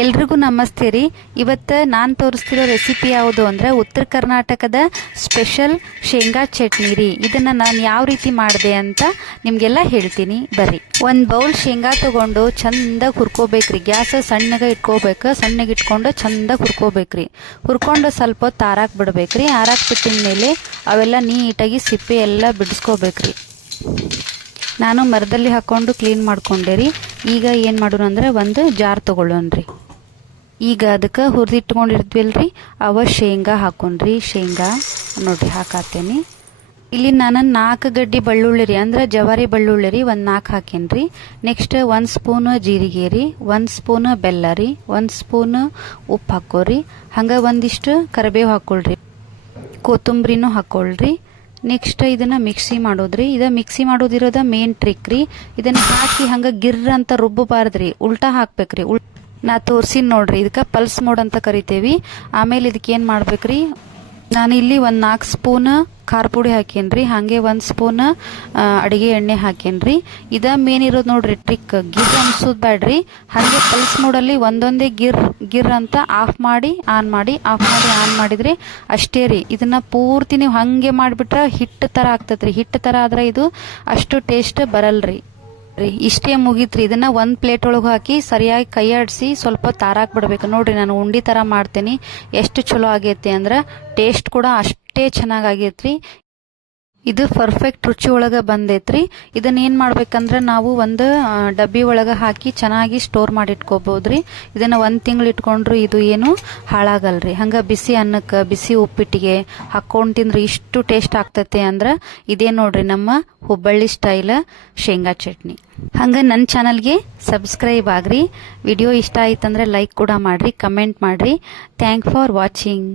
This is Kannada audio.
ಎಲ್ರಿಗೂ ನಮಸ್ತೆ ರೀ. ಇವತ್ತು ನಾನು ತೋರಿಸ್ತಿರೋ ರೆಸಿಪಿ ಯಾವುದು ಅಂದರೆ ಉತ್ತರ ಕರ್ನಾಟಕದ ಸ್ಪೆಷಲ್ ಶೇಂಗಾ ಚಟ್ನಿ ರೀ. ಇದನ್ನು ನಾನು ಯಾವ ರೀತಿ ಮಾಡಿದೆ ಅಂತ ನಿಮಗೆಲ್ಲ ಹೇಳ್ತೀನಿ ಬರ್ರಿ. ಒಂದು ಬೌಲ್ ಶೇಂಗಾ ತೊಗೊಂಡು ಚಂದಾಗಿ ಹುರ್ಕೋಬೇಕ್ರಿ. ಗ್ಯಾಸ್ ಸಣ್ಣಗೆ ಇಟ್ಕೋಬೇಕು. ಸಣ್ಣಗೆ ಇಟ್ಕೊಂಡು ಚಂದಾಗಿ ಹುರ್ಕೋಬೇಕ್ರಿ. ಹುರ್ಕೊಂಡು ಸ್ವಲ್ಪ ಹೊತ್ತು ಆರಾಕ್ ಬಿಡ್ಬೇಕ್ರಿ. ಆರಾಕ್ ಬಿಟ್ಟಿದ ಮೇಲೆ ಅವೆಲ್ಲ ನೀಟಾಗಿ ಸಿಪ್ಪೆ ಎಲ್ಲ ಬಿಡಿಸ್ಕೋಬೇಕ್ರಿ. ನಾನು ಮರದಲ್ಲಿ ಹಾಕ್ಕೊಂಡು ಕ್ಲೀನ್ ಮಾಡ್ಕೊಂಡೆ ರೀ. ಈಗ ಏನು ಮಾಡೋಣ ಅಂದರೆ ಒಂದು ಜಾರ್ ತೊಗೊಳ್ಳೋಣ್ರಿ. ಈಗ ಅದಕ್ಕೆ ಹುರಿದಿಟ್ಕೊಂಡಿರ್ತೀವಲ್ರಿ ಅವ ಶೇಂಗಾ ಹಾಕೊಂಡ್ರಿ. ಶೇಂಗಾ ನೋಡಿರಿ ಹಾಕಾತೇನೆ. ಇಲ್ಲಿ ನಾನು 4 ಗಡ್ಡಿ ಬೆಳ್ಳುಳ್ಳಿ ರೀ, ಅಂದ್ರೆ ಜವಾರಿ ಬೆಳ್ಳುಳ್ಳಿ ರೀ, ಒಂದು 4 ಹಾಕೇನ್ರಿ. ನೆಕ್ಸ್ಟ್ 1 ಸ್ಪೂನ್ ಜೀರಿಗೆ ರೀ, 1 ಸ್ಪೂನ್ ಬೆಲ್ಲ ರೀ, 1 ಸ್ಪೂನ್ ಉಪ್ಪು ಹಾಕೋರಿ. ಹಂಗೆ ಒಂದಿಷ್ಟು ಕರಿಬೇವು ಹಾಕ್ಕೊಳ್ರಿ, ಕೊತ್ತಂಬರಿನೂ ಹಾಕ್ಕೊಳ್ರಿ. ನೆಕ್ಸ್ಟ್ ಇದನ್ನು ಮಿಕ್ಸಿ ಮಾಡೋದ್ರಿ. ಇದು ಮಿಕ್ಸಿ ಮಾಡೋದಿರೋದ ಮೇನ್ ಟ್ರಿಕ್ ರೀ. ಇದನ್ನು ಹಾಕಿ ಹಂಗೆ ಗಿರ್ರ ಅಂತ ರುಬ್ಬಬಾರ್ದ್ರಿ, ಉಲ್ಟಾ ಹಾಕ್ಬೇಕ್ರಿ. ನಾ ತೋರ್ಸಿನ್ ನೋಡ್ರಿ. ಇದಕ್ಕೆ ಪಲ್ಸ್ ಮೋಡ್ ಅಂತ ಕರಿತೇವಿ. ಆಮೇಲೆ ಇದಕ್ಕೆ ಏನು ಮಾಡ್ಬೇಕ್ರಿ, ನಾನು ಇಲ್ಲಿ ಒಂದು 4 ಸ್ಪೂನ್ ಖಾರ ಪುಡಿ ಹಾಕೇನ್ರಿ. ಹಾಗೆ 1 ಸ್ಪೂನ್ ಅಡುಗೆ ಎಣ್ಣೆ ಹಾಕೇನ್ರಿ. ಇದ ಮೇನ್ ಇರೋದು ನೋಡ್ರಿ ಟ್ರಿಕ್. ಗಿರ್ ಅನ್ಸೋದು ಬೇಡ್ರಿ. ಹಾಗೆ ಪಲ್ಸ್ ಮೋಡಲ್ಲಿ ಒಂದೊಂದೇ ಗಿರ್ ಅಂತ ಆಫ್ ಮಾಡಿ ಆನ್ ಮಾಡಿ, ಆಫ್ ಮಾಡಿ ಆನ್ ಮಾಡಿದ್ರೆ ಅಷ್ಟೇ ರೀ. ಇದನ್ನ ಪೂರ್ತಿ ನೀವು ಹಂಗೆ ಮಾಡಿಬಿಟ್ರೆ ಹಿಟ್ಟು ಥರ ಆಗ್ತೈತ್ರಿ. ಹಿಟ್ಟು ಥರ ಆದ್ರೆ ಇದು ಅಷ್ಟು ಟೇಸ್ಟ್ ಬರಲ್ರಿ. ಇಷ್ಟೇ ಮುಗೀತ್ರಿ. ಇದನ್ನ ಒಂದು ಪ್ಲೇಟ್ ಒಳಗೆ ಹಾಕಿ ಸರಿಯಾಗಿ ಕೈ ಆಡಿಸಿ ಸ್ವಲ್ಪ ತಾರಾಕ್ ಬಿಡ್ಬೇಕು. ನೋಡ್ರಿ ನಾನು ಉಂಡಿ ಥರ ಮಾಡ್ತೇನೆ. ಎಷ್ಟು ಚಲೋ ಆಗೈತಿ ಅಂದ್ರೆ ಟೇಸ್ಟ್ ಕೂಡ ಅಷ್ಟೇ ಚೆನ್ನಾಗಾಗೈತ್ರಿ. ಇದು ಪರ್ಫೆಕ್ಟ್ ರುಚಿ ಒಳಗೆ ಬಂದೈತ್ರಿ. ಇದನ್ನ ಏನು ಮಾಡ್ಬೇಕಂದ್ರೆ ನಾವು ಒಂದು ಡಬ್ಬಿ ಒಳಗೆ ಹಾಕಿ ಚೆನ್ನಾಗಿ ಸ್ಟೋರ್ ಮಾಡಿ ಇಟ್ಕೋಬಹುದ್ರಿ. ಇದನ್ನ 1 ತಿಂಗಳು ಇಟ್ಕೊಂಡ್ರು ಇದು ಏನು ಹಾಳಾಗಲ್ರಿ. ಹಂಗ ಬಿಸಿ ಅನ್ನಕ್ಕೆ ಬಿಸಿ ಉಪ್ಪಿಟ್ಟಿಗೆ ಹಾಕೊಂಡು ತಿಂದ್ರೆ ಇಷ್ಟು ಟೇಸ್ಟ್ ಆಗ್ತೈತೆ ಅಂದ್ರೆ ಇದೇ ನೋಡ್ರಿ ನಮ್ಮ ಹುಬ್ಬಳ್ಳಿ ಸ್ಟೈಲ್ ಶೇಂಗಾ ಚಟ್ನಿ. ಹಂಗ ನನ್ನ ಚಾನಲ್ಗೆ ಸಬ್ಸ್ಕ್ರೈಬ್ ಆಗ್ರಿ. ವಿಡಿಯೋ ಇಷ್ಟ ಆಯ್ತಂದ್ರೆ ಲೈಕ್ ಕೂಡ ಮಾಡ್ರಿ, ಕಮೆಂಟ್ ಮಾಡ್ರಿ. Thank for watching.